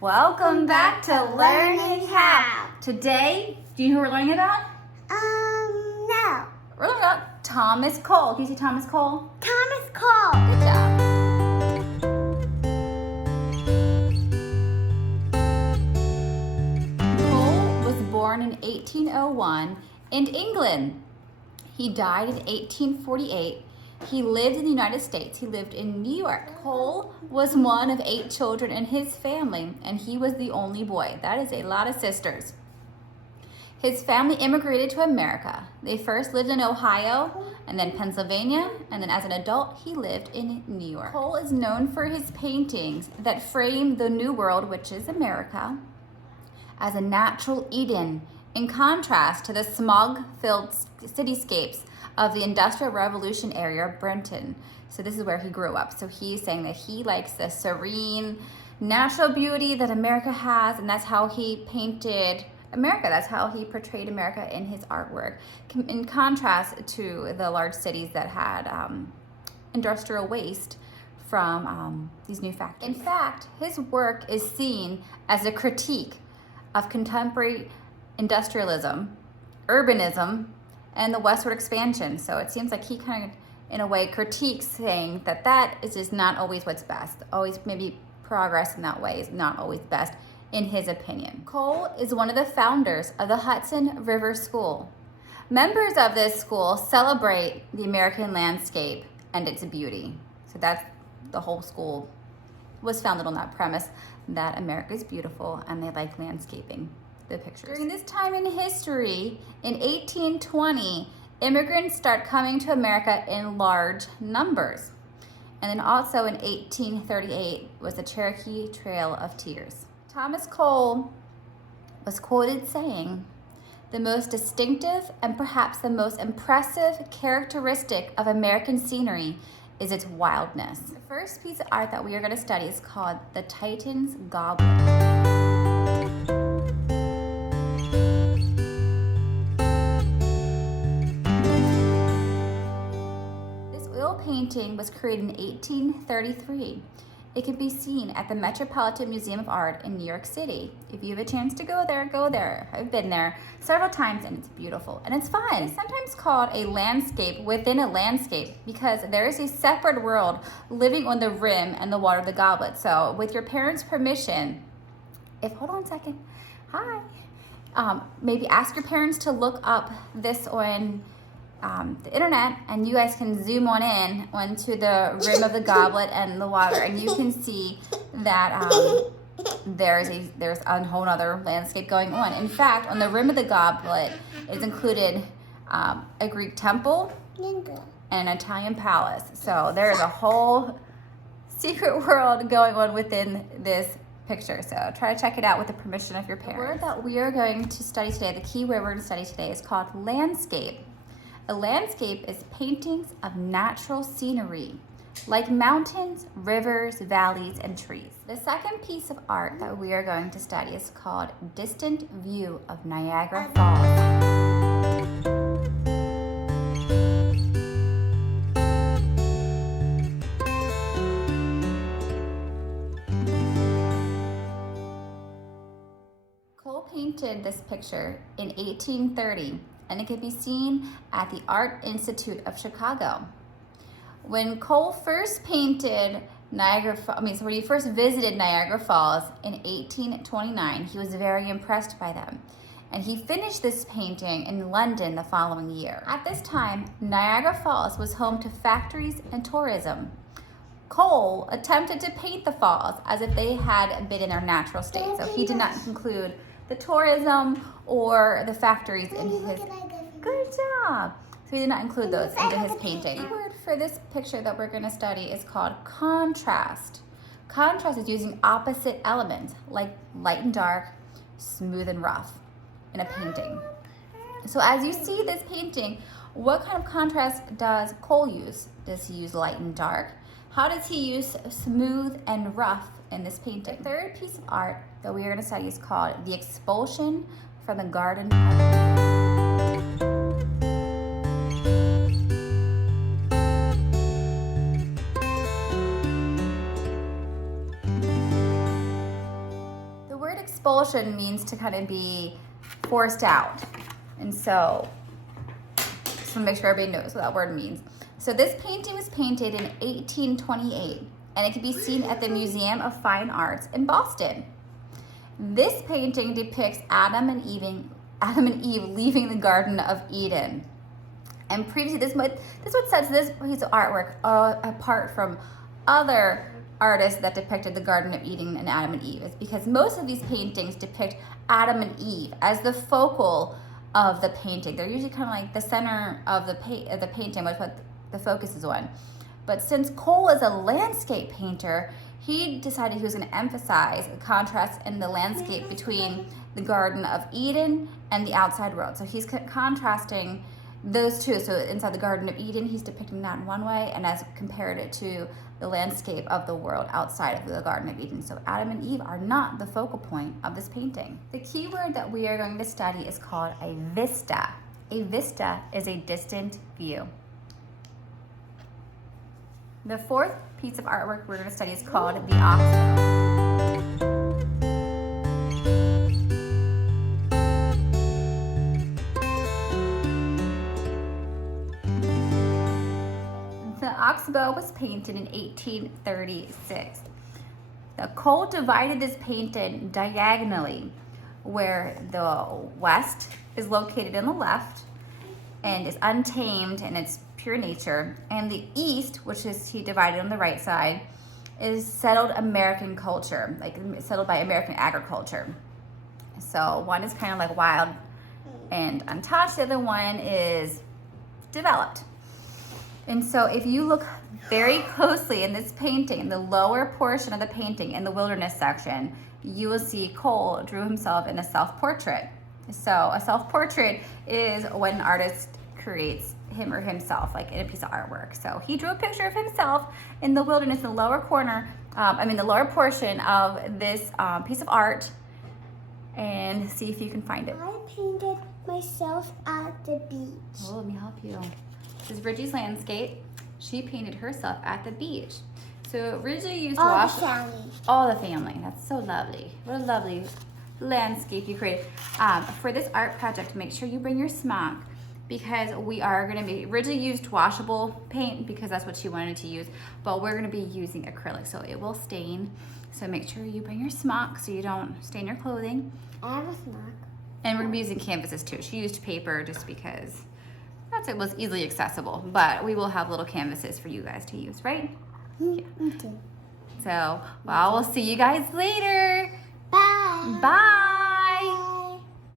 Welcome back to Learning How. Today, do you know who we're learning about? No. We're learning about Thomas Cole. Can you see Thomas Cole? Thomas Cole. Good job. Cole was born in 1801 in England. He died in 1848. He lived in the United States. He lived in New York. Cole was one of 8 children in his family, and he was the only boy. That is a lot of sisters. His family immigrated to America. They first lived in Ohio, and then Pennsylvania, and then as an adult, he lived in New York. Cole is known for his paintings that frame the New World, which is America, as a natural Eden, in contrast to the smog-filled cityscapes of the Industrial Revolution area of Britain. So this is where he grew up. So he's saying that he likes the serene, natural beauty that America has, and that's how he painted America. That's how he portrayed America in his artwork, in contrast to the large cities that had industrial waste from these new factories. In fact, his work is seen as a critique of contemporary industrialism, urbanism, and the westward expansion. So it seems like he kind of, in a way, critiques, saying that that is just not always what's best. Always maybe progress in that way is not always best, in his opinion. Cole is one of the founders of the Hudson River School. Members of this school celebrate the American landscape and its beauty. So that's the whole school was founded on that premise that America is beautiful and they like landscaping. The pictures. During this time in history, in 1820, immigrants start coming to America in large numbers. And then also in 1838 was the Cherokee Trail of Tears. Thomas Cole was quoted saying, "The most distinctive and perhaps the most impressive characteristic of American scenery is its wildness." The first piece of art that we are going to study is called the Titan's Goblet. Painting was created in 1833. It can be seen at the Metropolitan Museum of Art in New York City. If you have a chance to go there, go there. I've been there several times and it's beautiful and it's fun. It's sometimes called a landscape within a landscape because there is a separate world living on the rim and the water of the goblet. So with your parents' permission, hold on a second, hi. Maybe ask your parents to look up this on the internet, and you guys can zoom on in onto the rim of the goblet and the water, and you can see that there's a whole other landscape going on. In fact, on the rim of the goblet is included a Greek temple and an Italian palace. So there is a whole secret world going on within this picture. So try to check it out with the permission of your parents. The word that we are going to study today, the key word we're going to study today, is called landscape. A landscape is paintings of natural scenery, like mountains, rivers, valleys, and trees. The second piece of art that we are going to study is called Distant View of Niagara Falls. Cole painted this picture in 1830. And it can be seen at the Art Institute of Chicago. When Cole first painted when he first visited Niagara Falls in 1829, he was very impressed by them. And he finished this painting in London the following year. At this time, Niagara Falls was home to factories and tourism. Cole attempted to paint the falls as if they had been in their natural state. So he did not include the tourism or the factories in his. Good job. So he did not include those into his painting. The word for this picture that we're going to study is called contrast. Contrast is using opposite elements like light and dark, smooth and rough in a painting. So as you see this painting, what kind of contrast does Cole use? Does he use light and dark? How does he use smooth and rough in this painting? The third piece of art that we are going to study is called The Expulsion from the Garden of Eden. expulsion means to kind of be forced out. And so, just to make sure everybody knows what that word means. So this painting was painted in 1828, and it can be seen at the Museum of Fine Arts in Boston. This painting depicts Adam and Eve leaving the Garden of Eden. And previously, this what sets this piece of artwork apart from other artists that depicted the Garden of Eden and Adam and Eve is because most of these paintings depict Adam and Eve as the focal of the painting. They're usually kind of like the center of the painting, which is what the focus is on. But since Cole is a landscape painter, he decided he was going to emphasize the contrast in the landscape between the Garden of Eden and the outside world. So he's contrasting those two. So inside the Garden of Eden, he's depicting that in one way, and as compared it to the landscape of the world outside of the Garden of Eden. So Adam and Eve are not the focal point of this painting. The key word that we are going to study is called a vista. A vista is a distant view. The fourth piece of artwork we're going to study is called the oxbow. The oxbow was painted in 1836. The Cole divided this painting diagonally, where the west is located in the left and is untamed in its pure nature, and the east, which is he divided on the right side, is settled American culture, like settled by American agriculture. So one is kind of like wild and untouched, the other one is developed. And so if you look very closely in this painting, in the lower portion of the painting, in the wilderness section, you will see Cole drew himself in a self-portrait. So a self-portrait is when an artist creates him or himself, like in a piece of artwork. So he drew a picture of himself in the wilderness in the lower corner, the lower portion of this piece of art, and see if you can find it. I painted myself at the beach. Oh, let me help you. This is Ridgie's landscape. She painted herself at the beach. So Ridgie used All the family. All the family. That's so lovely. What a lovely landscape you created. For this art project, make sure you bring your smock, because we are going to be, Ridgie used washable paint because that's what she wanted to use, but we're going to be using acrylic, so it will stain. So make sure you bring your smock so you don't stain your clothing. I have a smock. And we're going to be using canvases too. She used paper just because it was easily accessible, but we will have little canvases for you guys to use, right? Yeah. Okay. So, well, we'll see you guys later. Bye. Bye.